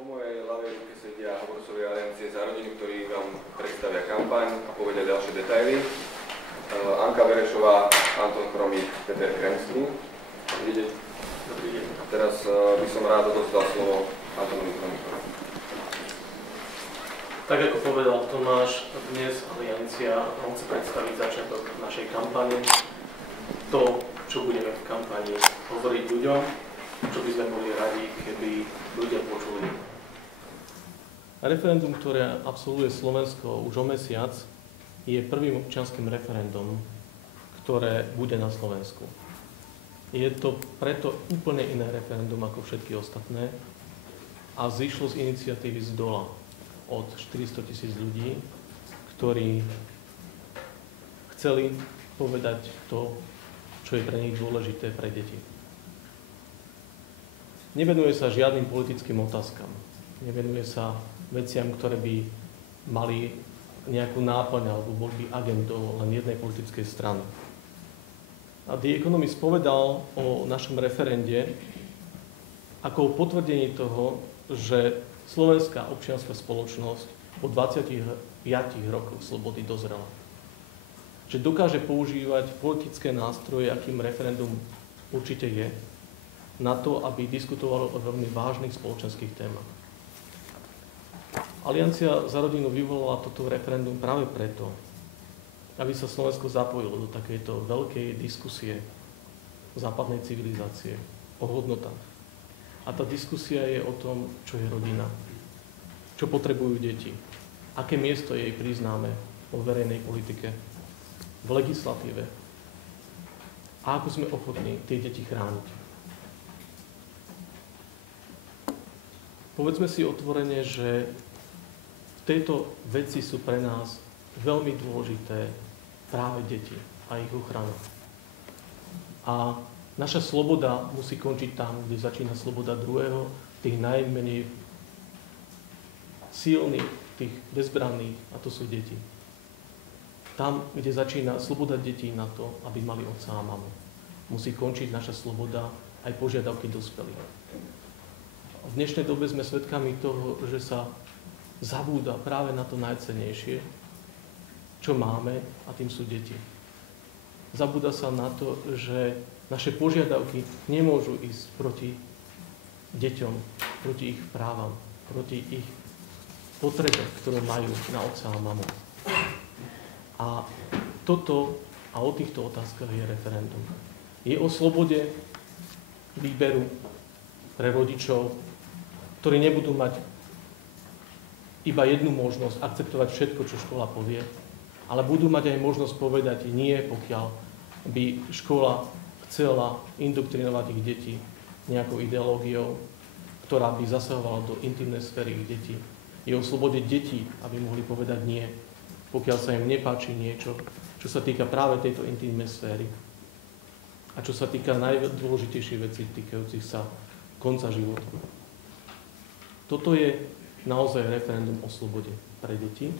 Po mojej ľavej ruke sedia hovorcovia Aliancie za rodinu, ktorí vám predstavia kampaň a povedia ďalšie detaily. Anka Verešová, Anton Chromík, Peter Kremský. Dobrý deň. Dobrý deň. Teraz by som rád odovzdal slovo Antonovi Chromíkovi. Tak ako povedal Tomáš, dnes Aliancia chce predstaviť začiatok našej kampane. To, čo budeme v kampani hovoriť ľuďom, čo by sme boli radi, keby ľudia počuli. Referendum, ktoré absolvuje Slovensko už o mesiac, je prvým občianskym referendum, ktoré bude na Slovensku. Je to preto úplne iné referendum ako všetky ostatné a zišlo z iniciatívy z dola od 400 000 ľudí, ktorí chceli povedať to, čo je pre nich dôležité pre deti. Nevenuje sa žiadnym politickým otázkam. Nevenuje sa veciam, ktoré by mali nejakú náplň alebo boli by agendou len jednej politickej strany. A The Economist povedal o našom referende ako o potvrdení toho, že slovenská občianska spoločnosť po 25 rokoch slobody dozrela. Že dokáže používať politické nástroje, akým referendum určite je, na to, aby diskutovalo o veľmi vážnych spoločenských témach. Aliancia za rodinu vyvolala toto referendum práve preto, aby sa Slovensko zapojilo do takejto veľkej diskusie západnej civilizácie o hodnotách. A tá diskusia je o tom, čo je rodina, čo potrebujú deti, aké miesto jej priznáme vo verejnej politike, v legislatíve a ako sme ochotní tie deti chrániť. Povedzme si otvorene, že v tejto veci sú pre nás veľmi dôležité práve deti a ich ochrana. A naša sloboda musí končiť tam, kde začína sloboda druhého, tých najmenej silných, tých bezbranných, a to sú deti. Tam, kde začína sloboda detí na to, aby mali otca a mamu, musí končiť naša sloboda aj požiadavky dospelých. V dnešnej dobe sme svedkami toho, že sa zabúda práve na to najcennejšie, čo máme, a tým sú deti. Zabúda sa na to, že naše požiadavky nemôžu ísť proti deťom, proti ich právam, proti ich potrebe, ktorú majú na otca a mamu. A toto a o týchto otázkach je referendum. Je o slobode výberu pre rodičov, ktorí nebudú mať iba jednu možnosť akceptovať všetko, čo škola povie, ale budú mať aj možnosť povedať nie, pokiaľ by škola chcela indoktrinovať ich deti nejakou ideológiou, ktorá by zasahovala do intimnej sféry ich detí. Je o slobode detí, aby mohli povedať nie, pokiaľ sa im nepáči niečo, čo sa týka práve tejto intimnej sféry a čo sa týka najdôležitejších vecí týkajúcich sa konca života. Toto je naozaj referendum o slobode pre deti,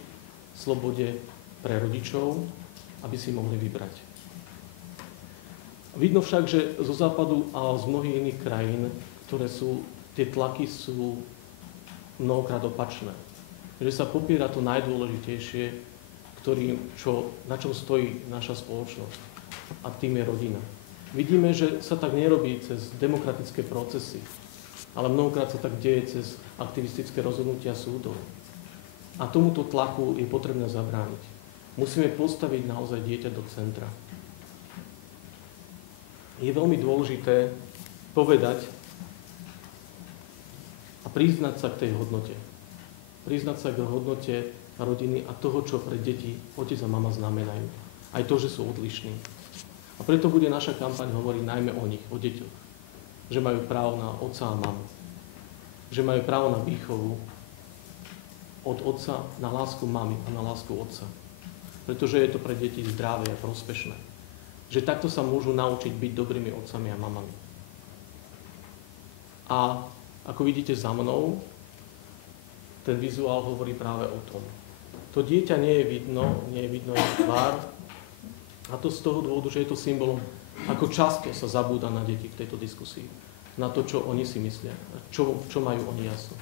slobode pre rodičov, aby si mohli vybrať. Vidno však, že zo západu a z mnohých iných krajín, tie tlaky sú mnohokrát opačné. Že sa popiera to najdôležitejšie, na čom stojí naša spoločnosť. A tým je rodina. Vidíme, že sa tak nerobí cez demokratické procesy, ale mnohokrát sa tak deje cez aktivistické rozhodnutia súdov. A tomuto tlaku je potrebné zabrániť. Musíme postaviť naozaj dieťa do centra. Je veľmi dôležité povedať a priznať sa k tej hodnote. Priznať sa k hodnote rodiny a toho, čo pre deti otec a mama znamenajú. Aj to, že sú odlišní. A preto bude naša kampaň hovoriť najmä o nich, o deťoch. Že majú právo na otca a mamu. Že majú právo na výchovu od otca, na lásku mamy a na lásku otca. Pretože je to pre deti zdravé a prospešné. Že takto sa môžu naučiť byť dobrými otcami a mamami. A ako vidíte za mnou, ten vizuál hovorí práve o tom. To dieťa nie je vidno jeho tvár, a to z toho dôvodu, že je to symbolom, ako často sa zabúda na deti v tejto diskusii. Na to, čo oni si myslia, čo majú oni jasno.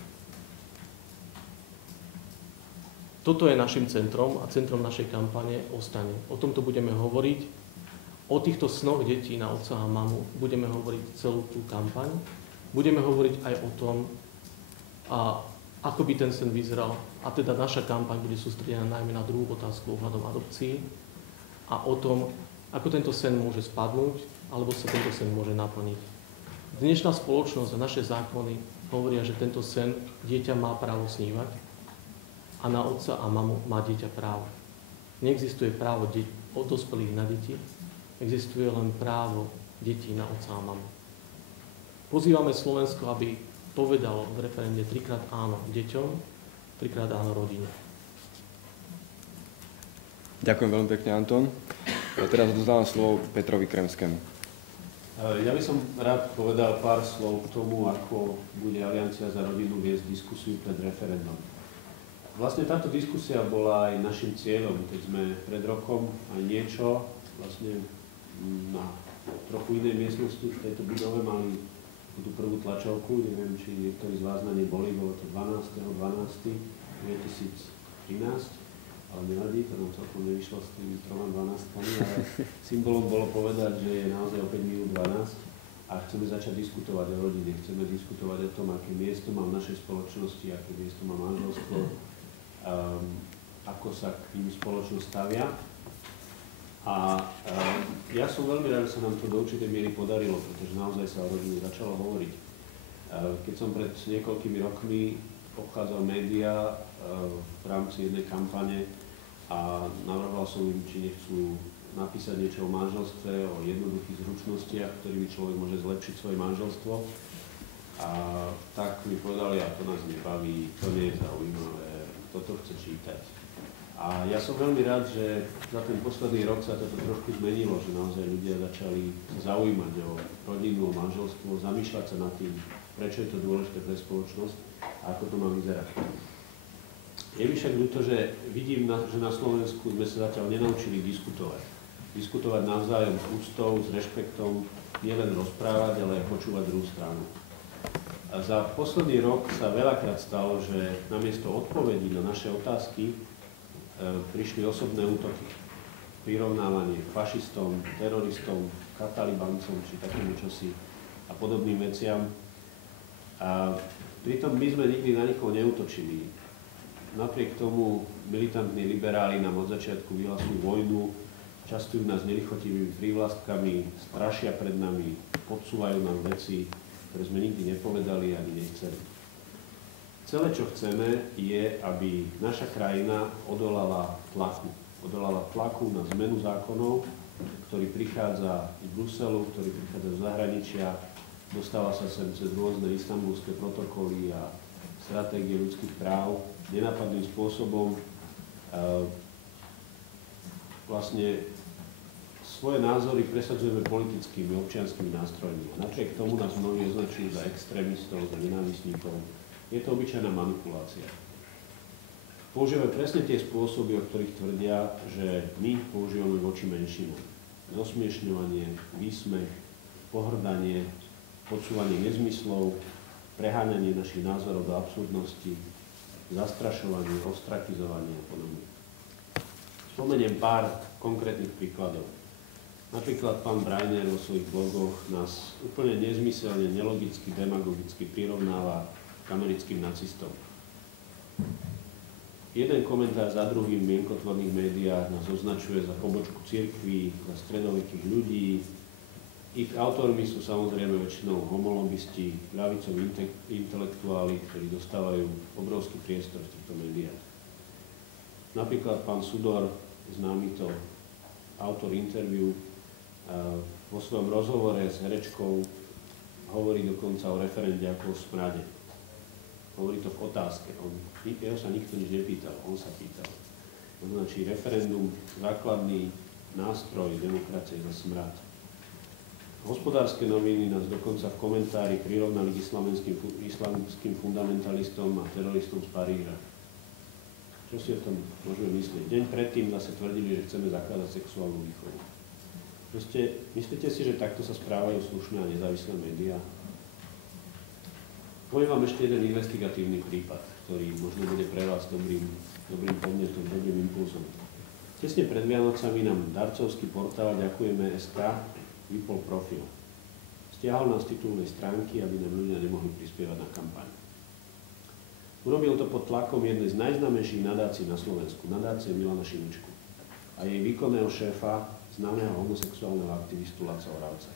Toto je našim centrom a centrom našej kampane ostane. O tomto budeme hovoriť. O týchto snoch detí na otca a mamu budeme hovoriť celú tú kampaň. Budeme hovoriť aj o tom, ako by ten sen vyzeral. A teda naša kampaň bude sústredená najmä na druhú otázku ohľadom adopcií a o tom, ako tento sen môže spadnúť, alebo sa tento sen môže naplniť. Dnešná spoločnosť a naše zákony hovoria, že tento sen dieťa má právo snívať a na otca a mamu má dieťa právo. Neexistuje právo od dospelých na deti, existuje len právo detí na otca a mamu. Pozývame Slovensko, aby povedalo v referende 3-krát áno deťom, 3-krát áno rodine. Ďakujem veľmi pekne, Anton. A teraz odozdávam slovo Petrovi Kremskému. Ja by som rád povedal pár slov k tomu, ako bude Aliancia za rodinu viesť diskusiu pred referendum. Vlastne táto diskusia bola aj našim cieľom, keď sme pred rokom aj niečo vlastne na trochu inej miestnosti v tejto budove mali tú prvú tlačovku, neviem, či niektorí z vás na nej boli, bolo to 12.12.2013, ale nevadí, to nám celkom nevyšlo s tými 3.12, ale symbolom bolo povedať, že je naozaj o 5 minút 12 a chceme začať diskutovať o rodine, chceme diskutovať o tom, aké miesto má v našej spoločnosti, aké miesto má manželstvo, ako sa k ním spoločnosť stavia. A ja som veľmi rád, že sa nám to do určitej miery podarilo, pretože naozaj sa o rodine začalo hovoriť. Keď som pred niekoľkými rokmi obchádzal médiá v rámci jednej kampane a navrhoval som im, či nechcú napísať niečo o manželstve, o jednoduchých zručnostiach, ktorými človek môže zlepšiť svoje manželstvo, a tak mi povedali, a to nás nebaví, to nie je zaujímavé, toto chce čítať. A ja som veľmi rád, že za ten posledný rok sa toto trošku zmenilo, že naozaj ľudia začali zaujímať o rodinu, o manželstvo, zamýšľať sa nad tým, prečo je to dôležité pre spoločnosť a ako to má vyzerať. Je mi však ľúto, že vidím, že na Slovensku sme sa zatiaľ nenaučili diskutovať. Diskutovať navzájom s úctou, s rešpektom, nielen rozprávať, ale aj počúvať druhú stranu. A za posledný rok sa veľakrát stalo, že namiesto odpovedí na naše otázky prišli osobné útoky, prirovnávanie k fašistom, teroristom, katalibancom či takému čosi a podobným veciam. A pritom my sme nikdy na nikoho neútočili. Napriek tomu militantní liberáli nám od začiatku vyhlasujú vojnu, častujú nás nelichotivými prívlastkami, strašia pred nami, podsúvajú nám veci, ktoré sme nikdy nepovedali ani nechceli. Celé, čo chceme, je, aby naša krajina odolala tlaku na zmenu zákonov, ktorý prichádza z Bruselu, ktorý prichádza z zahraničia, dostáva sa sem cez rôzne istanbulské protokoly a stratégie ľudských práv, nenápadným spôsobom vlastne svoje názory presadzujeme politickými, občianskými nástrojmi. A napriek tomu nás mnohí označujú za extrémistov, za nenávistníkov. Je to obyčajná manipulácia. Používame presne tie spôsoby, o ktorých tvrdia, že my používame voči menšinám. Zosmiešňovanie, výsmech, pohrdanie, podsúvanie nezmyslov, preháňanie našich názorov do absurdnosti, zastrašovanie, ostrakizovanie a podobne. Spomeniem pár konkrétnych príkladov. Napríklad pán Brajner vo svojich blogoch nás úplne nezmyselne, nelogicky, demagogicky prirovnáva k americkým nacistom. Jeden komentár za druhým v mienkotvorných médiách nás označuje za pobočku cirkví, za stredovekých ľudí. Ich autormi sú samozrejme väčšinou homolobisti, ľavicoví intelektuáli, ktorí dostávajú obrovský priestor v týchto médiách. Napríklad pán Sudor, známy to autor interview, vo svojom rozhovore s herečkou hovorí dokonca o referende ako o smrade. Hovorí to v otázke. Jeho sa nikto nič nepýtal, on sa pýtal. Označí referendum základný nástroj demokracie za smrad. Hospodárske noviny nás dokonca v komentári prirovnali k islamským fundamentalistom a teroristom z Paríža. Čo si o tom môžeme myslieť? Deň predtým zase tvrdili, že chceme zakázať sexuálnu výchovu. Myslíte si, že takto sa správajú slušné a nezávislé médiá? Poviem vám ešte jeden investigatívny prípad, ktorý možno bude pre vás dobrým podnetom, dobrým impulzom. Tesne pred Vianocami nám darcovský portál Ďakujeme.sk vypol profil. Stiahol nás z titulnej stránky, aby nám ľudia nemohli prispievať na kampaň. Urobil to pod tlakom jednej z najznámejších nadácií na Slovensku, nadácie Milana Šimičku a jej výkonného šéfa, známeho homosexuálneho aktivistu Laca Oravca.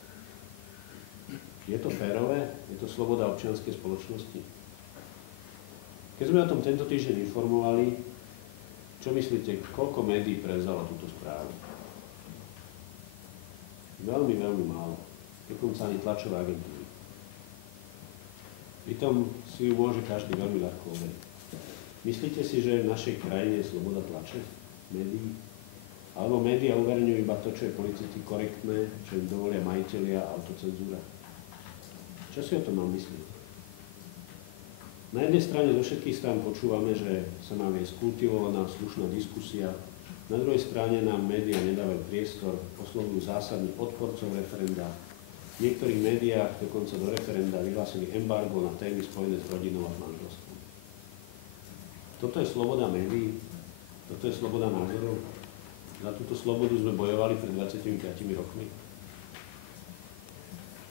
Je to férové? Je to sloboda občianskej spoločnosti? Keď sme o tom tento týždeň informovali, čo myslíte, koľko médií prevzalo túto správu? Veľmi, veľmi málo. Dokonca ani tlačové agentúry. Pritom si ju môže každý veľmi ľahko overiť. Myslíte si, že v našej krajine je sloboda tlače? Médií? Alebo médiá uverejňujú iba to, čo je politicky korektné, čo im dovolia majitelia a autocenzúra? Čo si o tom mám myslieť? Na jednej strane zo všetkých strán počúvame, že sa má viesť kultivovaná, slušná diskusia. Na druhej strane nám médiá nedávajú priestor, oslovujú zásadní podporcov referenda. V niektorých médiách dokonca do referenda vyhlásili embargo na témy spojené s rodinou a manželstvom. Toto je sloboda médií? Toto je sloboda názorov? Za túto slobodu sme bojovali pred 25 rokmi.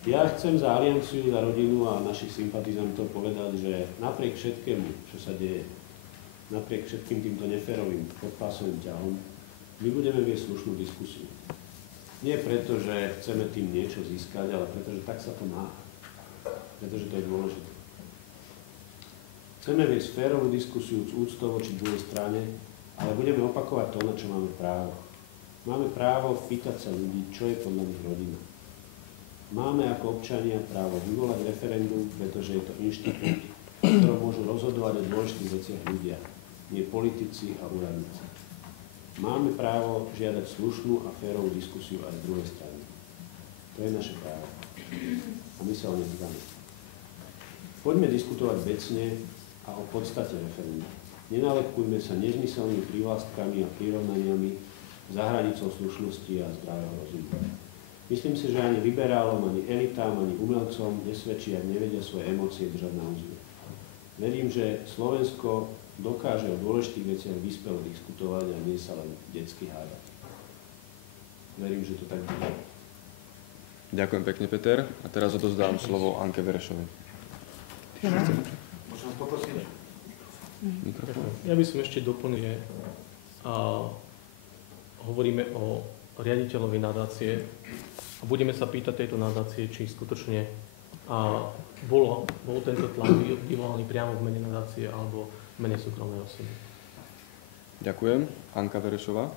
Ja chcem za Alianciu, za rodinu a našich sympatizantov povedať, že napriek všetkému, čo sa deje, napriek všetkým týmto neférovým podpásovým ťahom, my budeme viesť slušnú diskusiu. Nie preto, že chceme tým niečo získať, ale preto, že tak sa to má. Pretože to je dôležité. Chceme viesť férovú diskusiu s úctou voči druhej strane, ale budeme opakovať to, na čo máme právo. Máme právo pýtať sa ľudí, čo je podľa nich rodina. Máme ako občania právo vyvolať referendum, pretože je to inštitút, v ktorom môžu rozhodovať o dôležitých veciach ľudia, nie politici a úradníci. Máme právo žiadať slušnú a férovú diskusiu aj z druhej strany. To je naše právo. A my sa o ne vzdáme. Poďme diskutovať vecne a o podstate referenda. Nenálepkujme sa nezmyselnými prívlastkami a prirovnaniami za hranicou slušnosti a zdravého rozumu. Myslím si, že ani liberálom, ani elitám, ani umelcom nesvedčí, ak nevedia svoje emócie držať na úzde. Verím, že Slovensko dokáže o dôležitých veciach vyspelo diskutovať a nie sa len detsky hádať. Verím, že to tak bude. Ďakujem pekne, Peter. A teraz odozdám slovo Anke Verešovej. Môžem vás poprosiť? Ja by som ešte doplnil, hovoríme o riaditeľovi nadácie a budeme sa pýtať tejto nadácie, či skutočne bol tento tlak vyvolaný priamo v mene nadácie alebo v mene súkromnej osoby. Ďakujem. Anka Verešová.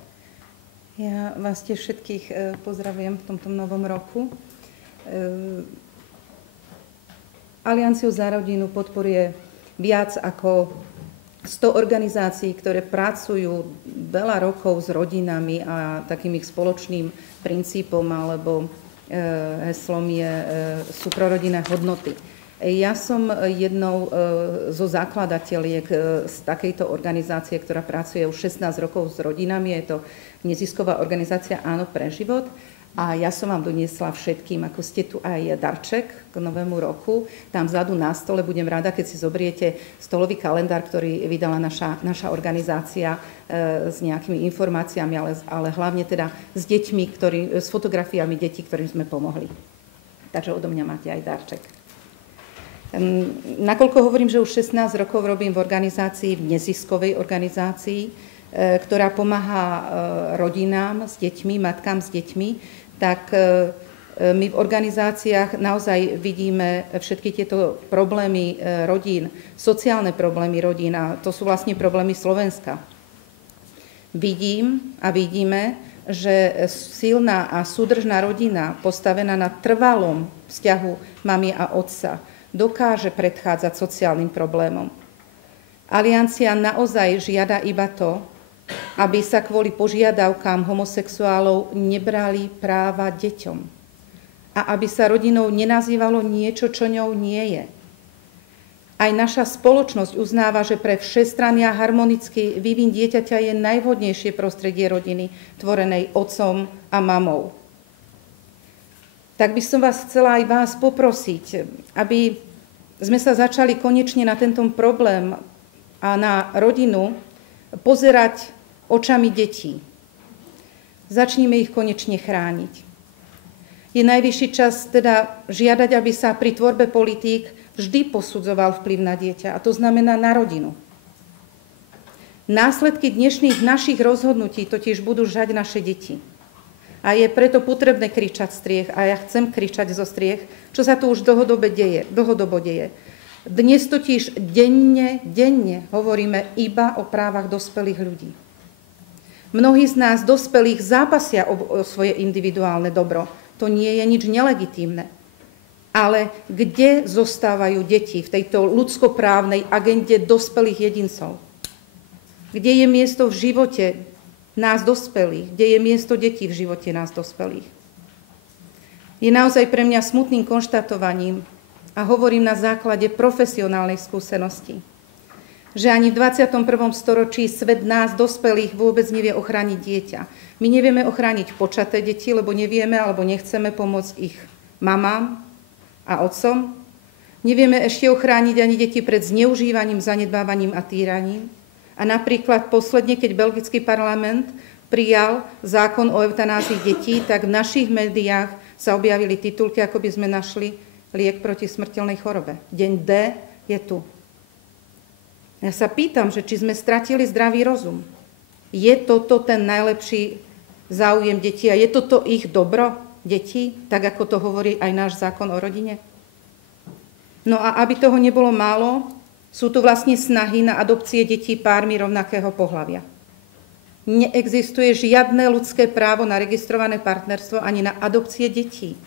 Ja vás tiež všetkých pozdravujem v tomto novom roku. Alianciu za rodinu podporuje viac ako 100 organizácií, ktoré pracujú veľa rokov s rodinami a takým ich spoločným princípom alebo heslom sú prorodinné hodnoty. Ja som jednou zo zakladateľiek z takejto organizácie, ktorá pracuje už 16 rokov s rodinami. Je to nezisková organizácia Áno pre život. A ja som vám doniesla všetkým, ako ste tu, aj darček k novému roku. Tam vzadu na stole budem rada, keď si zobriete stolový kalendár, ktorý vydala naša organizácia s nejakými informáciami, ale hlavne teda s deťmi, s fotografiami detí, ktorým sme pomohli. Takže odo mňa máte aj darček. Nakoľko hovorím, že už 16 rokov robím v organizácii, v neziskovej organizácii, ktorá pomáha rodinám s deťmi, matkám s deťmi, tak my v organizáciách naozaj vidíme všetky tieto problémy rodín, sociálne problémy rodín, a to sú vlastne problémy Slovenska. Vidím a vidíme, že silná a súdržná rodina, postavená na trvalom vzťahu mamy a otca, dokáže predchádzať sociálnym problémom. Aliancia naozaj žiada iba to, aby sa kvôli požiadavkám homosexuálov nebrali práva deťom a aby sa rodinou nenazývalo niečo, čo ňou nie je. Aj naša spoločnosť uznáva, že pre všestranný a harmonický vývin dieťaťa je najvhodnejšie prostredie rodiny, tvorenej otcom a mamou. Tak by som vás chcela aj vás poprosiť, aby sme sa začali konečne na tento problém a na rodinu pozerať očami detí. Začnime ich konečne chrániť. Je najvyšší čas teda žiadať, aby sa pri tvorbe politík vždy posudzoval vplyv na dieťa, a to znamená na rodinu. Následky dnešných našich rozhodnutí totiž budú žať naše deti. A je preto potrebné kričať z striech, a ja chcem kričať zo striech, čo sa tu už dlhodobo deje. Dnes totiž denne hovoríme iba o právach dospelých ľudí. Mnohí z nás dospelých zápasia o svoje individuálne dobro. To nie je nič nelegitímne. Ale kde zostávajú deti v tejto ľudskoprávnej agende dospelých jedincov? Kde je miesto v živote nás dospelých? Kde je miesto detí v živote nás dospelých? Je naozaj pre mňa smutným konštatovaním, a hovorím na základe profesionálnej skúsenosti, že ani v 21. storočí svet nás dospelých vôbec nevie ochrániť dieťa. My nevieme ochrániť počaté deti, lebo nevieme alebo nechceme pomôcť ich mamám a otcom. Nevieme ešte ochrániť ani deti pred zneužívaním, zanedbávaním a týraním. A napríklad posledne, keď belgický parlament prijal zákon o eutanázii detí, tak v našich médiách sa objavili titulky, ako by sme našli liek proti smrteľnej chorobe. Deň D je tu. Ja sa pýtam, že či sme stratili zdravý rozum. Je toto ten najlepší záujem detí a je toto ich dobro detí, tak ako to hovorí aj náš zákon o rodine? No a aby toho nebolo málo, sú tu vlastne snahy na adopcie detí pármi rovnakého pohlavia. Neexistuje žiadne ľudské právo na registrované partnerstvo ani na adopcie detí.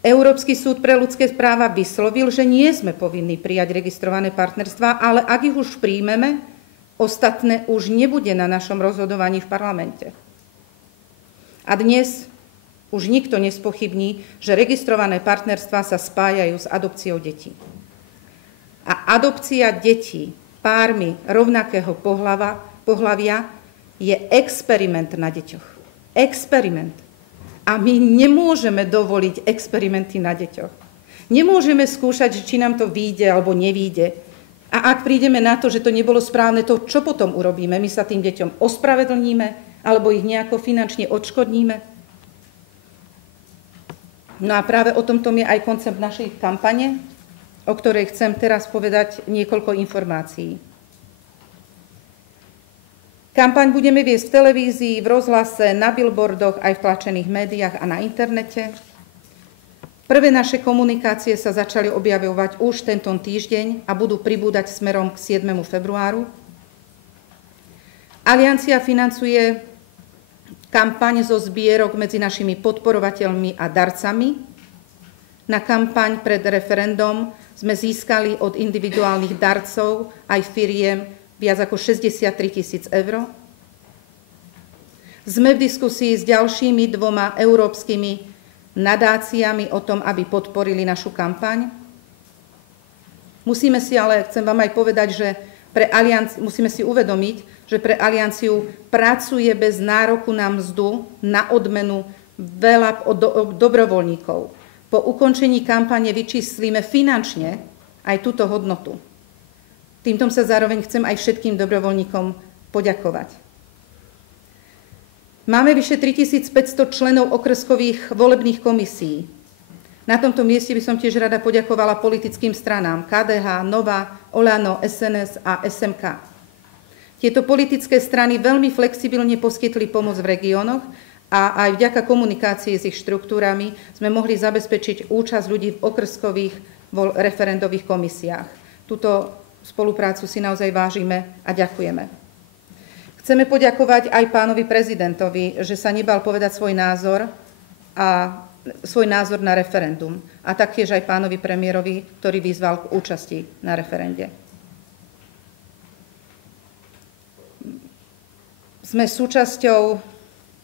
Európsky súd pre ľudské práva vyslovil, že nie sme povinní prijať registrované partnerstvá, ale ak ich už príjmeme, ostatné už nebude na našom rozhodovaní v parlamente. A dnes už nikto nespochybní, že registrované partnerstvá sa spájajú s adopciou detí. A adopcia detí pármi rovnakého pohlavia je experiment na deťoch. Experiment. A my nemôžeme dovoliť experimenty na deťoch. Nemôžeme skúšať, či nám to vyjde alebo nevyjde. A ak prídeme na to, že to nebolo správne, to čo potom urobíme? My sa tým deťom ospravedlníme alebo ich nejako finančne odškodníme? No a práve o tomto je aj koncept našej kampane, o ktorej chcem teraz povedať niekoľko informácií. Kampaň budeme viesť v televízii, v rozhlase, na billboardoch, aj v tlačených médiách a na internete. Prvé naše komunikácie sa začali objavovať už tento týždeň a budú pribúdať smerom k 7. februáru. Aliancia financuje kampaň zo zbierok medzi našimi podporovateľmi a darcami. Na kampaň pred referendum sme získali od individuálnych darcov aj firiem viac ako 63 000 eur. Sme v diskusii s ďalšími 2 európskymi nadáciami o tom, aby podporili našu kampaň. Chcem vám aj povedať, že musíme si uvedomiť, že pre Alianciu pracuje bez nároku na mzdu, na odmenu veľa dobrovoľníkov. Po ukončení kampane vyčíslíme finančne aj túto hodnotu. Týmto sa zároveň chcem aj všetkým dobrovoľníkom poďakovať. Máme vyše 3500 členov okrskových volebných komisií. Na tomto mieste by som tiež rada poďakovala politickým stranám KDH, Nova, Olano, SNS a SMK. Tieto politické strany veľmi flexibilne poskytli pomoc v regiónoch a aj vďaka komunikácii s ich štruktúrami sme mohli zabezpečiť účasť ľudí v okrskových referendových komisiách. Túto spoluprácu si naozaj vážime a ďakujeme. Chceme poďakovať aj pánovi prezidentovi, že sa nebal povedať svoj názor na referendum a taktiež aj pánovi premiérovi, ktorý vyzval k účasti na referende. Sme súčasťou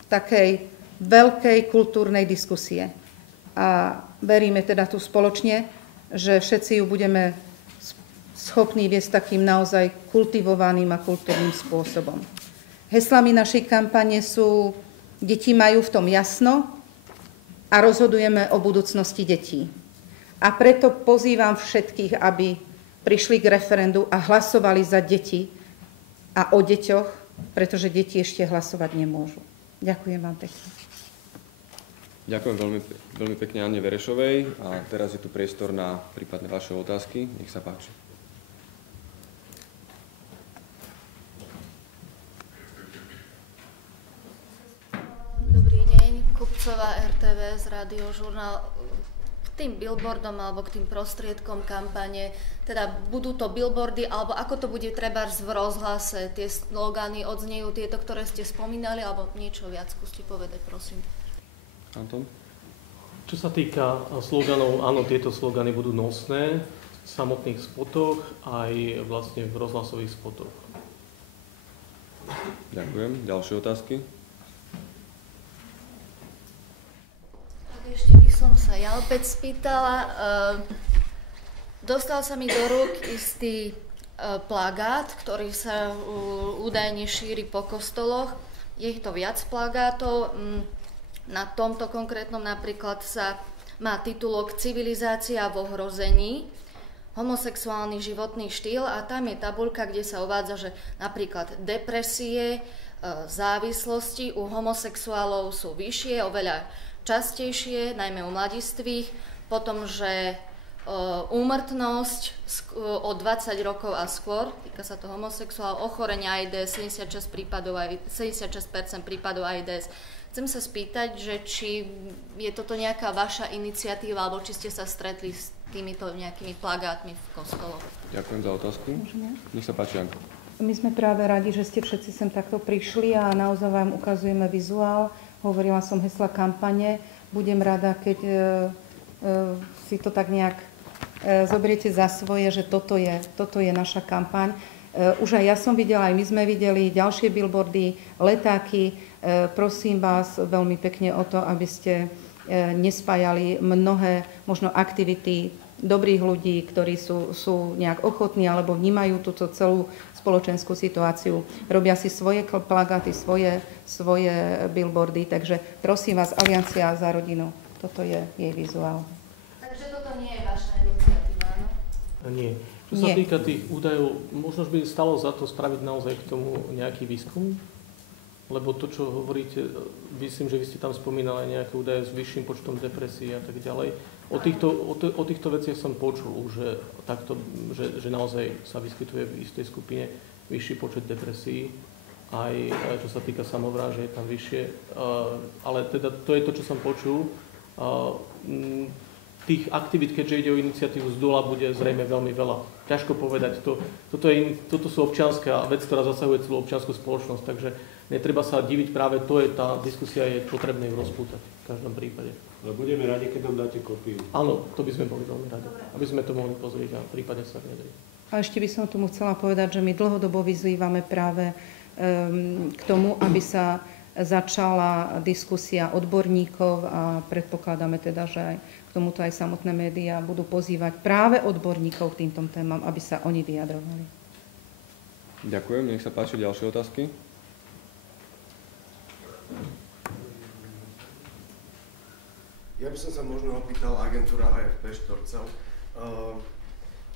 takej veľkej kultúrnej diskusie a veríme teda tu spoločne, že všetci ju budeme schopní viesť takým naozaj kultivovaným a kultúrnym spôsobom. Heslami našej kampane sú "Deti majú v tom jasno" a "Rozhodujeme o budúcnosti detí". A preto pozývam všetkých, aby prišli k referendu a hlasovali za deti a o deťoch, pretože deti ešte hlasovať nemôžu. Ďakujem vám pekne. Ďakujem veľmi pekne Anne Verešovej a teraz je tu priestor na prípadne vaše otázky. Nech sa páči. Dobrý deň, Kupcová, RTVS, Radiožurnál. K tým billboardom alebo k tým prostriedkom kampane, teda budú to billboardy, alebo ako to bude trebárs v rozhlase, tie slogany odznejú tieto, ktoré ste spomínali, alebo niečo viac skúste povedať, prosím. Anton? Čo sa týka sloganov, áno, tieto slogany budú nosné v samotných spotoch aj vlastne v rozhlasových spotoch. Ďakujem. Ďalšie otázky? Ešte by som sa ja opäť spýtala. Dostal sa mi do rúk istý plagát, ktorý sa údajne šíri po kostoloch. Je to viac plagátov. Na tomto konkrétnom napríklad má titulok Civilizácia v ohrození, homosexuálny životný štýl a tam je tabuľka, kde sa uvádza, že napríklad depresie, závislosti u homosexuálov sú vyššie, oveľa častejšie, najmä u mladistvých, potom, že úmrtnosť od 20 rokov a skôr, týka sa to homosexuálov, ochorenia AIDS, 76% prípadov AIDS. Chcem sa spýtať, že či je toto nejaká vaša iniciatíva, alebo či ste sa stretli s týmito nejakými plagátmi v kostoloch. Ďakujem za otázku. Nech sa páči, Janko. My sme práve radi, že ste všetci sem takto prišli a naozaj vám ukazujeme vizuál. Hovorila som hesla kampane. Budem rada, keď si to tak nejak zoberiete za svoje, že toto je naša kampaň. Už aj ja som videla, aj my sme videli ďalšie billboardy, letáky. Prosím vás veľmi pekne o to, aby ste nespájali mnohé možno aktivity dobrých ľudí, ktorí sú nejak ochotní alebo vnímajú túto celú spoločenskú situáciu. Robia si svoje plagáty, svoje billboardy, takže prosím vás, Aliancia za rodinu, toto je jej vizuál. Takže toto nie je vaša iniciatíva, áno? Nie. Čo sa týka tých údajov, možno by stalo za to spraviť naozaj k tomu nejaký výskum, lebo to, čo hovoríte, myslím, že vy ste tam spomínali aj nejaké údaje s vyšším počtom depresí a tak ďalej. O týchto veciach som počul, že naozaj sa vyskytuje v istej skupine vyšší počet depresí, aj čo sa týka samovráže je tam vyššie, ale teda to je to, čo som počul. Tých aktivít, keďže ide o iniciatívu z dola, bude zrejme veľmi veľa. Ťažko povedať. Toto sú občianska vec, ktorá zasahuje celú občiansku spoločnosť, takže netreba sa diviť, práve tá diskusia je potrebné rozpútať v každom prípade. Ale budeme radi, keď nám dáte kópiu. Áno, to by sme boli veľmi radi, aby sme to mohli pozrieť a prípadne sa vyjadriť. A ešte by som tomu chcela povedať, že my dlhodobo vyzývame práve k tomu, aby sa začala diskusia odborníkov a predpokladáme teda, že aj k tomuto aj samotné médiá budú pozývať práve odborníkov k týmto témam, aby sa oni vyjadrovali. Ďakujem, nech sa páči ďalšie otázky. Ja by som sa možno opýtal agentúra AFP Štorcov.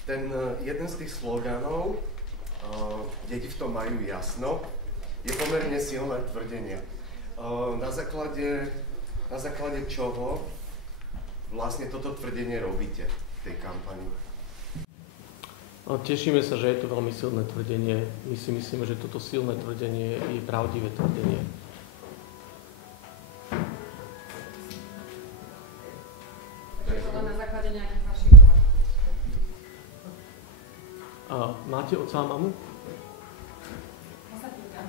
Ten jeden z tých slogánov, deti v tom majú jasno, je pomerne silné tvrdenie. Na základe čoho vlastne toto tvrdenie robíte v tej kampani? Tešíme sa, že je to veľmi silné tvrdenie. My si myslíme, že toto silné tvrdenie je pravdivé tvrdenie. Na základe nejakých vašich máte otca a mamu?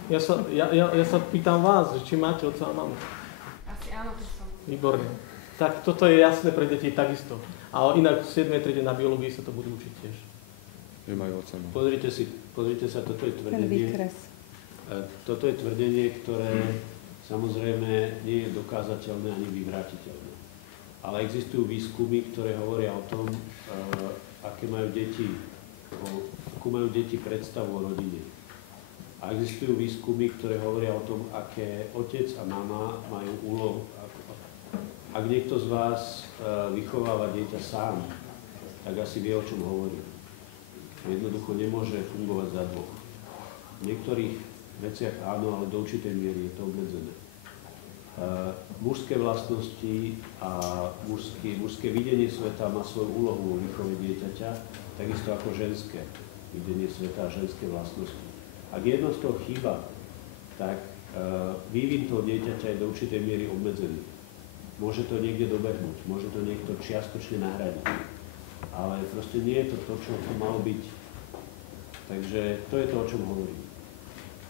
Ja sa pýtam vás, či máte otca a mamu. Asi áno, to som. Výborne. Tak toto je jasné pre deti takisto. A inak v 7. triede na biológii sa to budú učiť tiež. Že majú otca a mamu. Pozrite sa, toto je tvrdenie. Ten výkres. Toto je tvrdenie, ktoré samozrejme nie je dokázateľné ani vyvrátiteľné. Ale existujú výskumy, ktoré hovoria o tom, akú majú deti predstavu o rodine. A existujú výskumy, ktoré hovoria o tom, aké otec a mama majú úlohu. Ak niekto z vás vychováva dieťa sám, tak asi vie, o čom hovorí. Jednoducho nemôže fungovať za dvoch. V niektorých veciach áno, ale do určitej miery je to obmedzené. Mužské vlastnosti a mužské videnie sveta má svoju úlohu vo výchove dieťaťa, takisto ako ženské videnie sveta a ženské vlastnosti. Ak jedno z toho chýba, tak vývin toho dieťaťa je do určitej miery obmedzený. Môže to niekde dobehnúť, môže to niekto čiastočne nahradiť, ale proste nie je to, čo to malo byť. Takže to je to, o čom hovorím.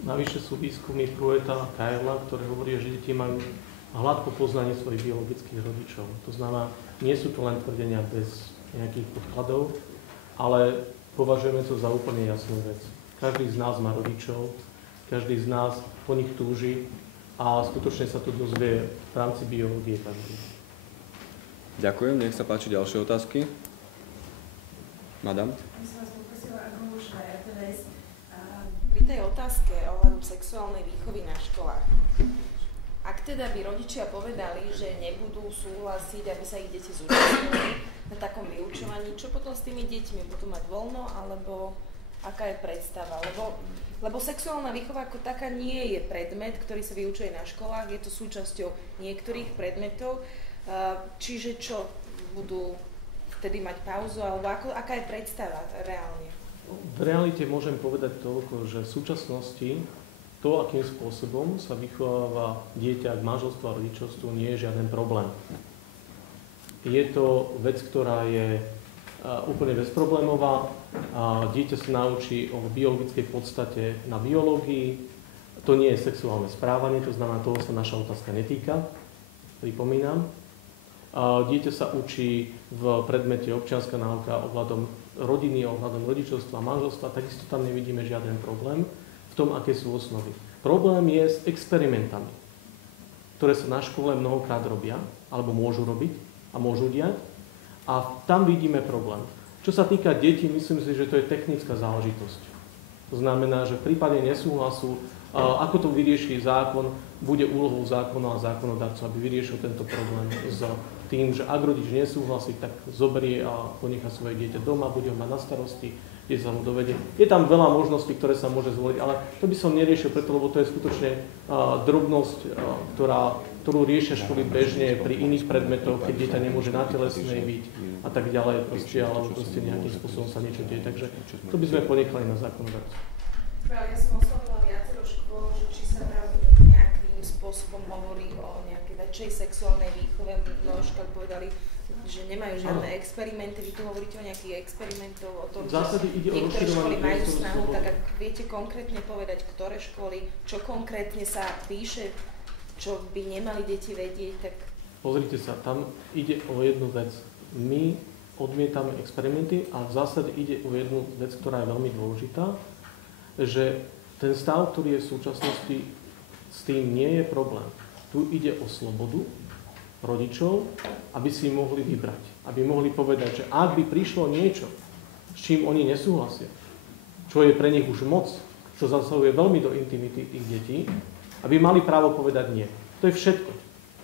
Navyše sú výskumy Prueta a Kajla, ktoré hovoria, že deti majú hlad po poznaní svojich biologických rodičov. To znamená, nie sú to len tvrdenia bez nejakých podkladov, ale považujeme to za úplne jasnú vec. Každý z nás má rodičov, každý z nás po nich túži a skutočne sa to dozvie v rámci biológie každý. Ďakujem, nech sa páči ďalšie otázky. Madam? Ja som vás poprosila, ako môžeme RTVS pri tej otázke ohľadom sexuálnej výchovy na školách. Ak teda by rodičia povedali, že nebudú súhlasiť, aby sa ich deti zúčastnili na takom vyučovaní, čo potom s tými deťmi? Budú mať voľno, alebo aká je predstava? Lebo sexuálna výchova ako taká nie je predmet, ktorý sa vyučuje na školách, je to súčasťou niektorých predmetov, čiže čo, budú vtedy mať pauzu, alebo aká je predstava reálne? V realite môžem povedať toľko, že v súčasnosti to, akým spôsobom sa vychováva dieťa k manželstvu a rodičovstvu, nie je žiaden problém. Je to vec, ktorá je úplne bezproblémová. Dieťa sa naučí o biologickej podstate na biológii. To nie je sexuálne správanie, to znamená, toho sa naša otázka netýka. Pripomínam. Dieťa sa učí v predmete občianska náuka ohľadom rodiny, ohľadom rodičovstva a manželstva, takisto tam nevidíme žiaden problém v tom, aké sú osnovy. Problém je s experimentami, ktoré sa na škole mnohokrát robia, alebo môžu robiť a môžu diať. A tam vidíme problém. Čo sa týka detí, myslím si, že to je technická záležitosť. To znamená, že v prípade nesúhlasu, ako to vyrieši zákon, bude úlohou zákona a zákonodarcu, aby vyriešil tento problém s tým, že ak rodič nesúhlasí, tak zoberie a ponechá svoje dieťa doma, bude ho mať na starosti, kde sa mu dovedie. Je tam veľa možností, ktoré sa môže zvoliť, ale to by som neriešil preto, lebo to je skutočne drobnosť, ktorú riešia školy bežne pri iných predmetoch, keď dieťa nemôže na telesnej byť a tak ďalej, alebo proste nejakým spôsobom sa niečo deje. Takže to by sme ponechali na zákonodarcu. Ja som oslovila viacero škôl, že či sa nejakým spôsobom hovorí o nejakej väčšej sexuálnej výchove. Mnoho škôl povedali, že nemajú žiadne experimenty. Vy tu hovoríte o nejakých experimentov, o tom, že niektoré školy majú snahu. Tak ak viete konkrétne povedať, ktoré školy, čo konkrétne sa píše, čo by nemali deti vedieť, tak... Pozrite sa, tam ide o jednu vec. My odmietame experimenty a v zásade ide o jednu vec, ktorá je veľmi dôležitá, že ten stav, ktorý je v súčasnosti, s tým nie je problém. Tu ide o slobodu rodičov, aby si mohli vybrať. Aby mohli povedať, že ak by prišlo niečo, s čím oni nesúhlasia, čo je pre nich už moc, čo zasahuje veľmi do intimity tých detí, aby mali právo povedať nie. To je všetko.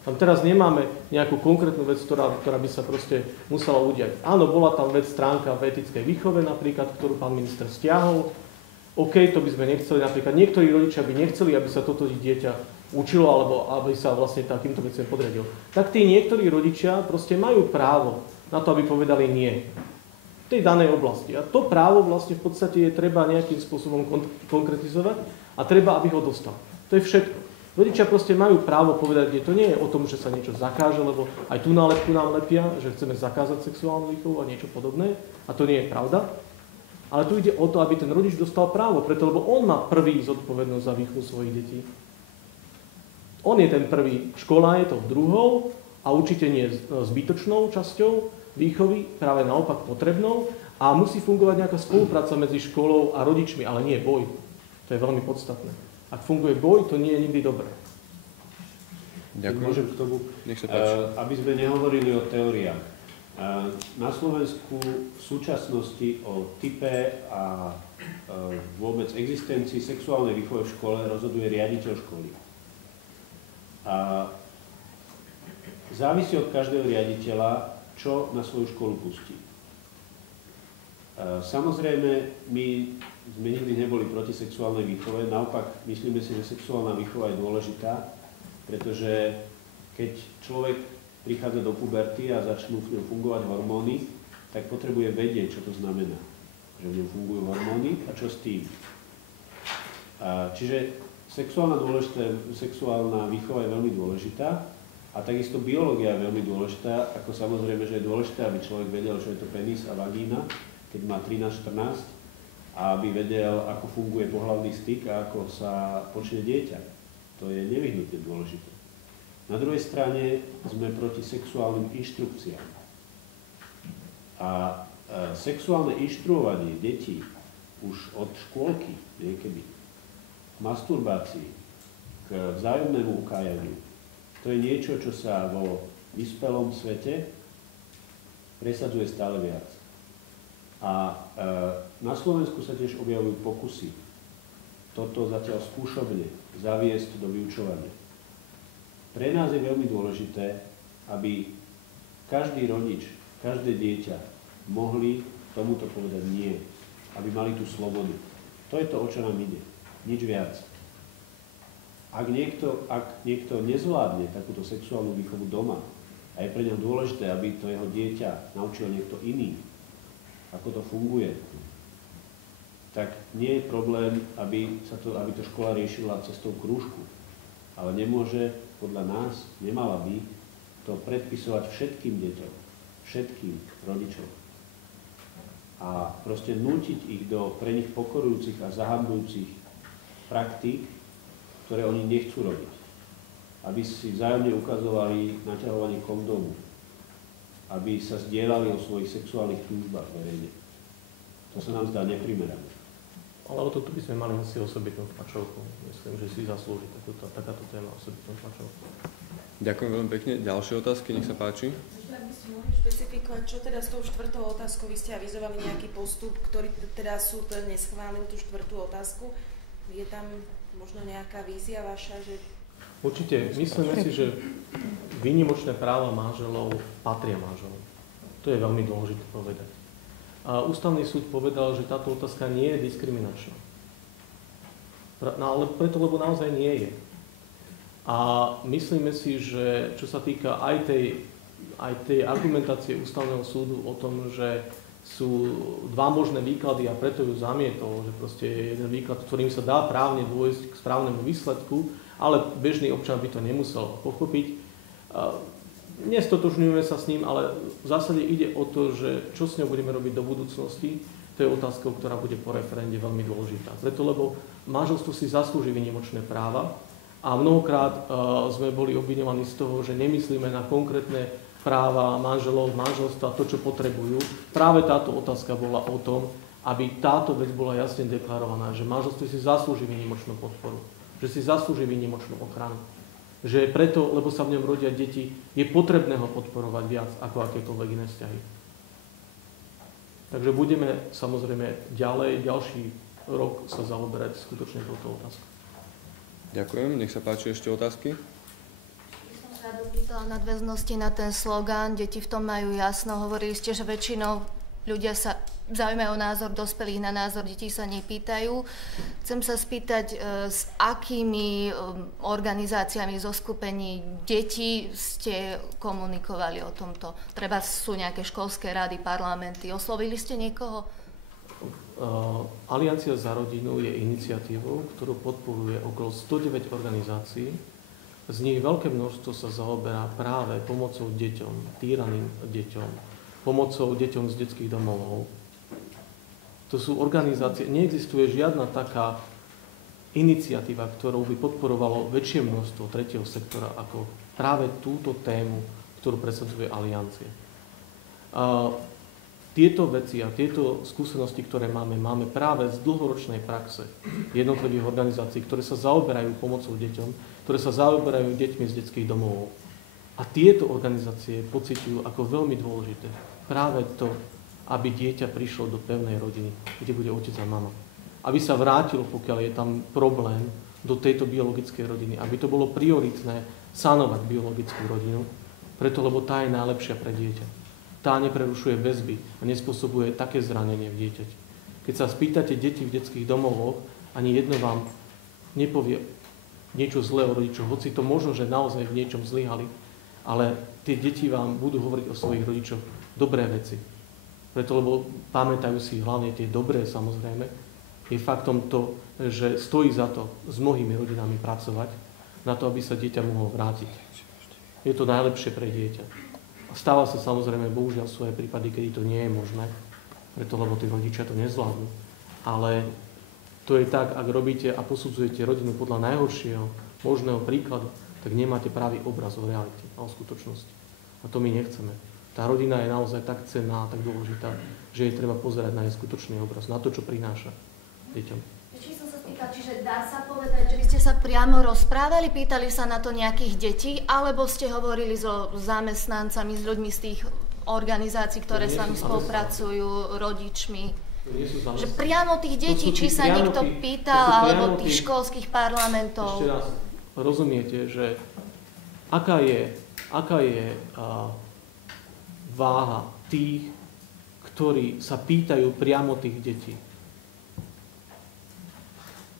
Tam teraz nemáme nejakú konkrétnu vec, ktorá by sa proste musela udiať. Áno, bola tam vec stránka v etickej výchove napríklad, ktorú pán minister stiahol. OK, to by sme nechceli. Napríklad niektorí rodičia by nechceli, aby sa toto dieťa učilo, alebo aby sa vlastne takýmto veciam podriadil. Tak tí niektorí rodičia proste majú právo na to, aby povedali nie v tej danej oblasti. A to právo vlastne v podstate je treba nejakým spôsobom konkretizovať a treba, aby ho dostal. To je všetko. Rodičia proste majú právo povedať, že to nie je o tom, že sa niečo zakáže, lebo aj tú nálepku nám lepia, že chceme zakázať sexuálnu výchovu a niečo podobné. A to nie je pravda. Ale tu ide o to, aby ten rodič dostal právo, preto, lebo on má prvý zodpovednosť za výchovu svojich detí. On je ten prvý. Škola je to druhou a určite nie zbytočnou časťou výchovy, práve naopak potrebnou. A musí fungovať nejaká spolupráca medzi školou a rodičmi, ale nie boj. To je veľmi podstatné. Ak funguje boj, to nie je nikdy dobré. Ďakujem. Môžem k tomu, aby sme nehovorili o teóriách. Na Slovensku v súčasnosti o type a vôbec existencii sexuálnej výchovy v škole rozhoduje riaditeľ školy. A závisí od každého riaditeľa, čo na svoju školu pustí. Samozrejme, my sme nikdy neboli proti sexuálnej výchove, naopak myslíme si, že sexuálna výchova je dôležitá, pretože keď človek prichádza do puberty a začnú v ňom fungovať hormóny, tak potrebuje vedieť, čo to znamená, že v ňom fungujú hormóny a čo s tým. Čiže sexuálna výchova je veľmi dôležitá a takisto biológia je veľmi dôležitá, ako samozrejme, že je dôležité, aby človek vedel, čo je to penis a vagína, keď má 13-14, a aby vedel, ako funguje pohlavný styk a ako sa počne dieťa. To je nevyhnutne dôležité. Na druhej strane sme proti sexuálnym inštrukciám. A sexuálne inštruovanie detí už od škôlky niekedy k masturbácii, k vzájomnému ukájaniu, to je niečo, čo sa vo vyspelom svete presadzuje stále viac. A na Slovensku sa tiež objavujú pokusy toto zatiaľ skúšobne zaviesť do vyučovania. Pre nás je veľmi dôležité, aby každý rodič, každé dieťa mohli tomuto povedať nie, aby mali tú slobodu. To je to, o čo nám ide. Nič viac. Ak niekto nezvládne takúto sexuálnu výchovu doma a je pre neho dôležité, aby to jeho dieťa naučil niekto iný, ako to funguje, tak nie je problém, aby to škola riešila cestou krúžku. Ale nemôže, podľa nás, nemala by to predpisovať všetkým deťom, všetkým rodičom. A proste nútiť ich do pre nich pokorujúcich a zahanbujúcich praktík, ktoré oni nechcú robiť. Aby si vzájomne ukazovali naťahovanie kondómu, aby sa zdieľali o svojich sexuálnych túžbách verejne. To sa nám zdá neprimerané. Ale o toto by sme mali asi osobitnú tlačovku. Myslím, že si zaslúži takáto téma osobitnú tlačovku. Ďakujem veľmi pekne. Ďalšie otázky, nech sa páči. Ak by ste mohli špecifikovať, čo teda s tou štvrtou otázkou, vy ste avizovali nejaký postup, ktorý teda súd neschválil tú štvrtú otázku. Je tam možno nejaká vízia vaša, že... Určite. Myslíme si, že výnimočné práva manželov patria manželom. To je veľmi dôležité povedať. A ústavný súd povedal, že táto otázka nie je diskriminačná. No ale preto, lebo naozaj nie je. A myslíme si, že čo sa týka aj tej argumentácie ústavného súdu o tom, že sú dva možné výklady a preto ju zamietol, že proste je jeden výklad, ktorým sa dá právne dôjsť k správnemu výsledku, ale bežný občan by to nemusel pochopiť. Nestotožňujeme sa s ním, ale v zásade ide o to, že čo s ňou budeme robiť do budúcnosti, to je otázka, ktorá bude po referende veľmi dôležitá. Preto, lebo manželstvo si zaslúži výnimočné práva a mnohokrát sme boli obviňovaní z toho, že nemyslíme na konkrétne práva manželov, manželstva, to, čo potrebujú. Práve táto otázka bola o tom, aby táto vec bola jasne deklarovaná, že manželstvo si zaslúži výnimočnú podporu, že si zaslúži výnimočnú ochranu. Že preto, lebo sa v ňom rodia deti, je potrebné ho podporovať viac ako akékoľvek iné vzťahy. Takže budeme samozrejme ďalší rok sa zaoberať skutočne touto otázkou. Ďakujem. Nech sa páči ešte otázky. Ja som dopýtala nadväznosti na ten slogán, deti v tom majú jasno. Hovorili ste, že väčšinou ľudia sa zaujímajú názor dospelých, na názor detí sa nepýtajú. Chcem sa spýtať, s akými organizáciami zo skupení detí ste komunikovali o tomto? Treba sú nejaké školské rady, parlamenty. Oslovili ste niekoho? Aliancia za rodinu je iniciatívou, ktorú podporuje okolo 109 organizácií. Z nich veľké množstvo sa zaoberá práve pomocou deťom, týraným deťom, pomocou deťom z detských domovov. To sú organizácie, neexistuje žiadna taká iniciatíva, ktorou by podporovalo väčšie množstvo tretieho sektora ako práve túto tému, ktorú presadzuje Aliancia. Tieto veci a tieto skúsenosti, ktoré máme práve z dlhoročnej praxe jednotlivých organizácií, ktoré sa zaoberajú pomocou deťom, ktoré sa zaoberajú deťmi z detských domov. A tieto organizácie pociťujú ako veľmi dôležité práve to, aby dieťa prišlo do pevnej rodiny, kde bude otec a mama. Aby sa vrátilo, pokiaľ je tam problém, do tejto biologickej rodiny. Aby to bolo prioritné sanovať biologickú rodinu, preto lebo tá je najlepšia pre dieťa. tá neprerušuje väzby a nespôsobuje také zranenie v dieťaťi. Keď sa spýtate deti v detských domovoch, ani jedno vám nepovie niečo zlé o rodičoch, hoci to možno, že naozaj v niečom zlyhali, ale tie deti vám budú hovoriť o svojich rodičoch dobré veci. Preto, lebo pamätajú si hlavne tie dobré, samozrejme, je faktom to, že stojí za to s mnohými rodinami pracovať na to, aby sa dieťa mohlo vrátiť. Je to najlepšie pre dieťa. A stáva sa samozrejme, bohužiaľ sú aj prípady, kedy to nie je možné, preto, lebo tí rodičia to nezvládnu. Ale to je tak, ak robíte a posudzujete rodinu podľa najhoršieho možného príkladu, tak nemáte pravý obraz o realite a o skutočnosti. A to my nechceme. Tá rodina je naozaj tak cenná a tak dôležitá, že je treba pozerať na jej skutočný obraz, na to, čo prináša deťom. Čiže dá sa povedať, že vy ste sa priamo rozprávali, pýtali sa na to nejakých detí, alebo ste hovorili so zamestnancami, s ľuďmi z tých organizácií, ktoré s vami spolupracujú, rodičmi? Že priamo tých detí, či sa niekto pýtal, alebo tých školských parlamentov? Ešte raz, rozumiete, že aká je váha tých, ktorí sa pýtajú priamo tých detí.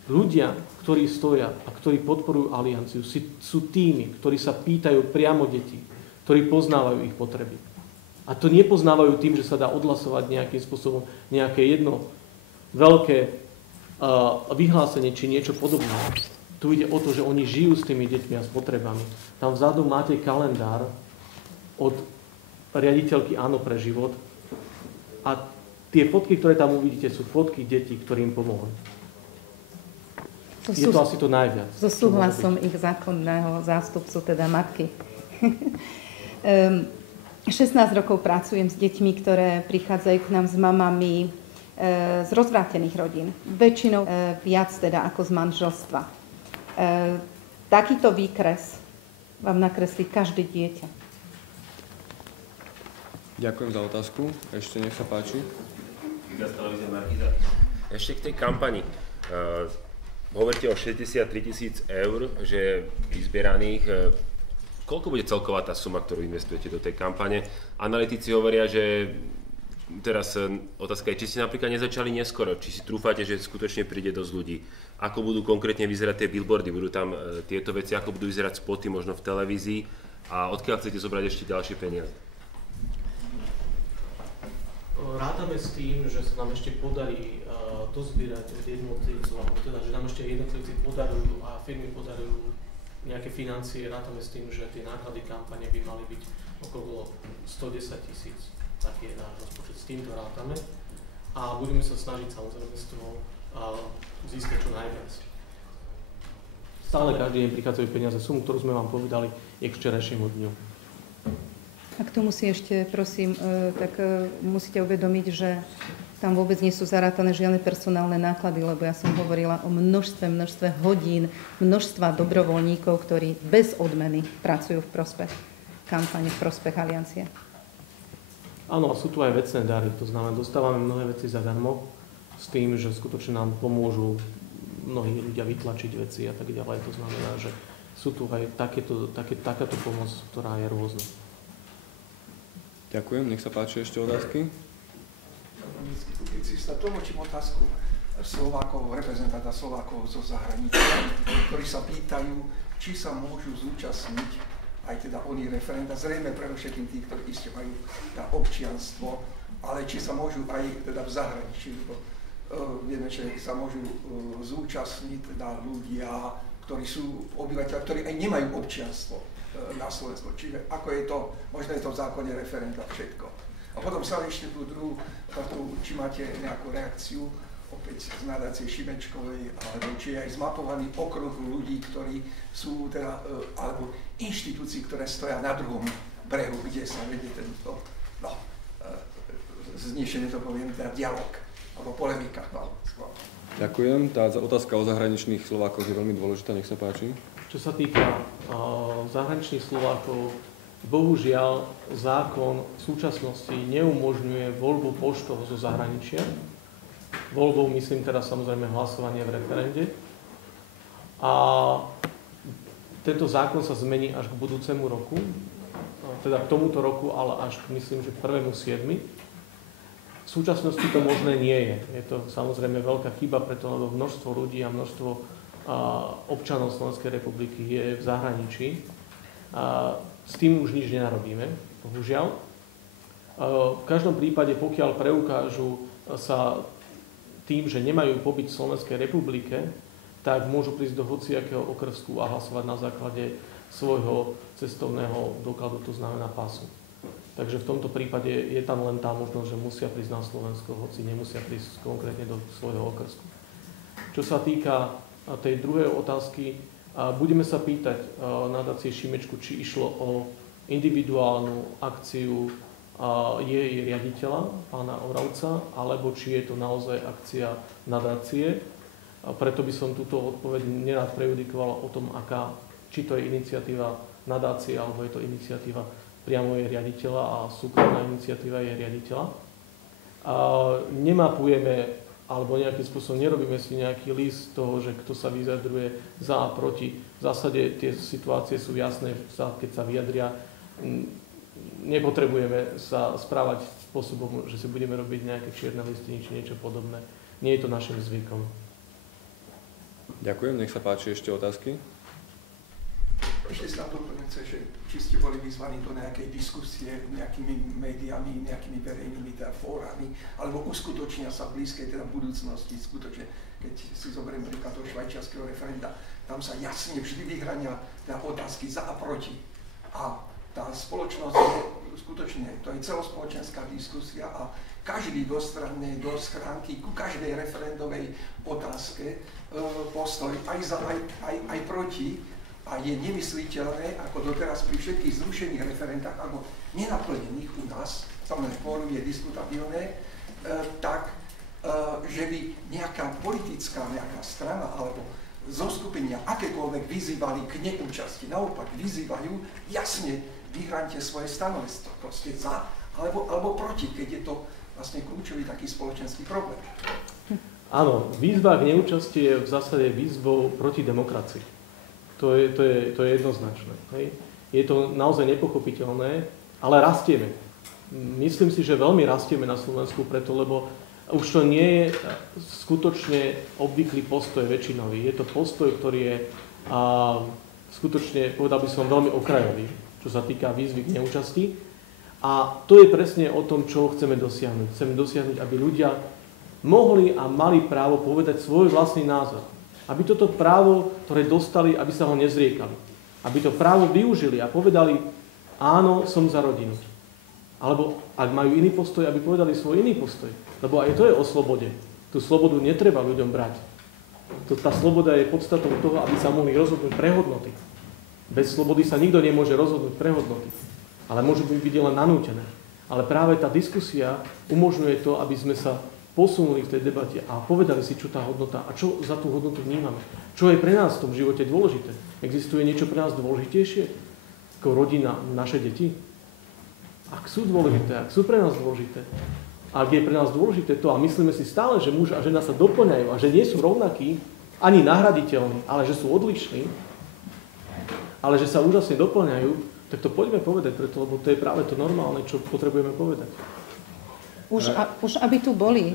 Ľudia, ktorí stoja a ktorí podporujú alianciu, sú tými, ktorí sa pýtajú priamo detí, ktorí poznávajú ich potreby. A to nepoznávajú tým, že sa dá odhlasovať nejakým spôsobom nejaké jedno veľké vyhlásenie či niečo podobné. Tu ide o to, že oni žijú s tými deťmi a s potrebami. Tam vzadu máte kalendár od riaditeľky Áno pre život a tie fotky, ktoré tam uvidíte, sú fotky detí, ktorým pomohli. Je to asi to najviac. So súhlasom ich zákonného zástupcu, teda matky. 16 rokov pracujem s deťmi, ktoré prichádzajú k nám s mamami z rozvrátených rodín. Väčšinou viac teda ako z manželstva. Takýto výkres vám nakreslí každé dieťa. Ďakujem za otázku. Ešte nech sa páči. Ešte k tej kampani. Hovoríte o 63 000 eur, že vyzbieraných. Koľko bude celková tá suma, ktorú investujete do tej kampane? Analytici hovoria, že teraz otázka je, či ste napríklad nezačali neskoro, či si trúfate, že skutočne príde dosť ľudí. Ako budú konkrétne vyzerať tie billboardy, budú tam tieto veci, ako budú vyzerať spoty možno v televízii a odkiaľ chcete zobrať ešte ďalšie peniaze? Rátame s tým, že sa nám ešte podarí dozbierať od jednotlivcov, alebo teda, že nám ešte jednotlivci podarujú a firmy podarujú nejaké financie. Rátame s tým, že tie náklady kampane by mali byť okolo 110 000. Taký je náš rozpočet. S týmto rátame a budeme sa snažiť samozrejme z toho získať čo najviac. Stále každý deň prichádzajú peniaze. Sumu, ktorú sme vám povedali, je k včerajšiemu dňu. A k tomu si ešte, prosím, tak musíte uvedomiť, že tam vôbec nie sú zarátané žiadne personálne náklady, lebo ja som hovorila o množstve hodín, množstva dobrovoľníkov, ktorí bez odmeny pracujú v prospech kampane, v prospech aliancie. Áno, a sú tu aj vecné dary, to znamená, dostávame mnohé veci zadarmo s tým, že skutočne nám pomôžu mnohí ľudia vytlačiť veci a tak ďalej. To znamená, že sú tu aj takáto pomoc, ktorá je rôzna. Ďakujem, nech sa páči ešte otázky. Publicista, tlmočím otázku Slovákov, reprezentanta Slovákov zo zahraničia, ktorí sa pýtajú, či sa môžu zúčastniť aj teda oni referenda, zrejme predovšetkým tí, ktorí iste majú občianstvo, ale či sa môžu aj teda v zahraničí, lebo vieme, že sa môžu zúčastniť teda ľudia, ktorí sú obyvateľ, ktorí aj nemajú občianstvo na Slovensku. Čiže ako je to, možno je to v zákone referenda všetko. A potom sa ešte tú druhú, či máte nejakú reakciu, opäť z nadácie Šimečkovej, alebo či je aj zmapovaný okruh ľudí, ktorí sú teda, alebo inštitúcií, ktoré stoja na druhom brehu, kde sa vedie tento, znešene to poviem, teda dialog, alebo polemika. Ďakujem. Tá otázka o zahraničných Slovákoch je veľmi dôležitá, nech sa páči. Čo sa týka zahraničných Slovákov, bohužiaľ zákon v súčasnosti neumožňuje voľbu poštov zo zahraničia. Voľbou myslím teraz samozrejme hlasovanie v referende. A tento zákon sa zmení až k budúcemu roku. teda k tomuto roku, ale až myslím, že k 1.7. V súčasnosti to možné nie je. Je to samozrejme veľká chyba, preto lebo množstvo ľudí a množstvo občanov Slovenskej republiky je v zahraničí. S tým už nič nenarobíme, bohužiaľ. V každom prípade, pokiaľ preukážu sa tým, že nemajú pobyt v Slovenskej republike, tak môžu prísť do hociakého okrsku a hlasovať na základe svojho cestovného dokladu, to znamená pasu. Takže v tomto prípade je tam len tá možnosť, že musia prísť na Slovensko, hoci nemusia prísť konkrétne do svojho okrsku. Čo sa týka tej druhej otázky, budeme sa pýtať nadácie Šimečku, či išlo o individuálnu akciu jej riaditeľa, pána Oravca, alebo či je to naozaj akcia nadácie. Preto by som túto odpoveď nerád prejudikoval o tom, či to je iniciatíva nadácie, alebo je to iniciatíva priamo jej riaditeľa a súkromná iniciatíva jej riaditeľa. Nemapujeme alebo nejakým spôsobom nerobíme si nejaký list toho, že kto sa vyjadruje za a proti. V zásade tie situácie sú jasné, keď sa vyjadria. Nepotrebujeme sa správať spôsobom, že si budeme robiť nejaké čierne listy, či niečo podobné. Nie je to našim zvykom. Ďakujem, nech sa páči ešte otázky. Ešte sa doplňujúce, že či ste boli vyzvaní do nejakej diskusie nejakými médiami, nejakými verejnými fórami, alebo uskutočnia sa v blízkej budúcnosti, skutočne, keď si zoberiem príklad toho švajčiarskeho referenda, tam sa jasne vždy vyhrania otázky za a proti. A tá spoločnosť je skutočne, to je celospoločenská diskusia a každý dostranne do schránky ku každej referendovej otázke postoj aj za, aj proti. A je nemysliteľné, ako doteraz pri všetkých zrušených referendách, alebo nenaplnených u nás, samozrejme fórum je diskutabilné, že by nejaká politická strana alebo zoskupenia akékoľvek vyzývali k neúčasti. Naopak vyzývajú, jasne vyhraňte svoje stanovisko, proste za alebo proti, keď je to vlastne kľúčový taký spoločenský problém. Áno, výzva k neúčasti je v zásade výzvou proti demokracii. To je jednoznačné. Hej. Je to naozaj nepochopiteľné, ale rastieme. Myslím si, že veľmi rastieme na Slovensku preto, lebo už to nie je skutočne obvyklý postoj väčšinový. Je to postoj, ktorý je skutočne, povedal by som, veľmi okrajový, čo sa týka výzvy k neúčasti. A to je presne o tom, čo chceme dosiahnuť. Chceme dosiahnuť, aby ľudia mohli a mali právo povedať svoj vlastný názor. Aby toto právo, ktoré dostali, aby sa ho nezriekali. Aby to právo využili a povedali, áno, som za rodinu. Alebo ak majú iný postoj, aby povedali svoj iný postoj. Lebo aj to je o slobode. Tú slobodu netreba ľuďom brať. Tá sloboda je podstatou toho, aby sa mohli rozhodnúť pre hodnoty. Bez slobody sa nikto nemôže rozhodnúť pre hodnoty. Ale môžu byť len nanútené. Ale práve tá diskusia umožňuje to, aby sme sa posunuli v tej debate a povedali si, čo tá hodnota a čo za tú hodnotu vnímame. Čo je pre nás v tom živote dôležité. Existuje niečo pre nás dôležitejšie ako rodina, naše deti? Ak sú dôležité, ak sú pre nás dôležité, ak je pre nás dôležité to a myslíme si stále, že muž a žena sa doplňajú a že nie sú rovnakí, ani nahraditeľní, ale že sú odlišní, ale že sa úžasne doplňajú, tak to poďme povedať preto, lebo to je práve to normálne, čo potrebujeme povedať. Už aby tu boli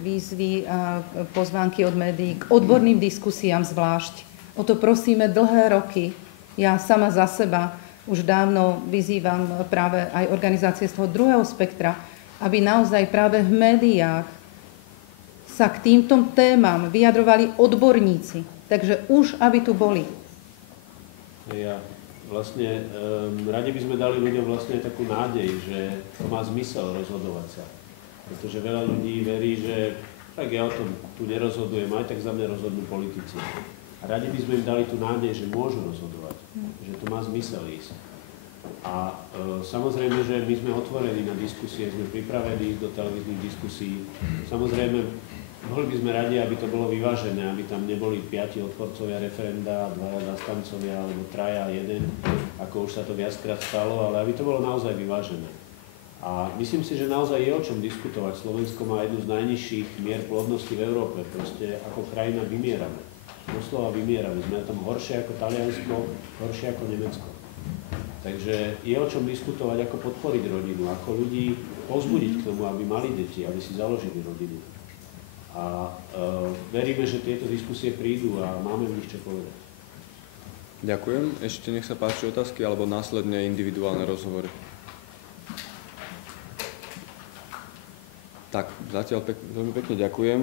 výzvy a pozvánky od médií k odborným diskusiám zvlášť. O to prosíme dlhé roky. Ja sama za seba už dávno vyzývam práve aj organizácie z toho druhého spektra, aby naozaj práve v médiách sa k týmto témam vyjadrovali odborníci. Takže už aby tu boli. Ja vlastne radi by sme dali ľuďom vlastne takú nádej, že to má zmysel rozhodovať sa. Pretože veľa ľudí verí, že tak ja o tom tu nerozhodujem, aj tak za mňa rozhodnú politici. A radi by sme im dali tú nádej, že môžu rozhodovať, že to má zmysel ísť. A samozrejme, že my sme otvorení na diskusie, sme pripravení do televíznych diskusí. Samozrejme, boli by sme radi, aby to bolo vyvážené, aby tam neboli 5 odporcovia referenda, 2 zastancovia, alebo 3 a 1, ako už sa to viackrát stalo, ale aby to bolo naozaj vyvážené. A myslím si, že naozaj je o čom diskutovať. Slovensko má jednu z najnižších mier plodnosti v Európe. Proste ako krajina vymierame. Doslova vymierame. Sme na tom horšie ako Taliansko, horšie ako Nemecko. Takže je o čom diskutovať, ako podporiť rodinu, ako ľudí povzbudiť k tomu, aby mali deti, aby si založili rodinu. A veríme, že tieto diskusie prídu a máme v nich čo povedať. Ďakujem. Ešte nech sa páči otázky alebo následne individuálne rozhovory. Tak, zatiaľ veľmi pekne ďakujem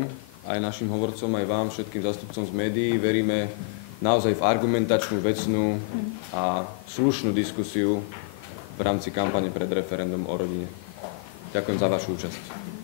aj našim hovorcom, aj vám, všetkým zástupcom z médií. Veríme naozaj v argumentačnú, vecnú a slušnú diskusiu v rámci kampane pred referendum o rodine. Ďakujem za vašu účasť.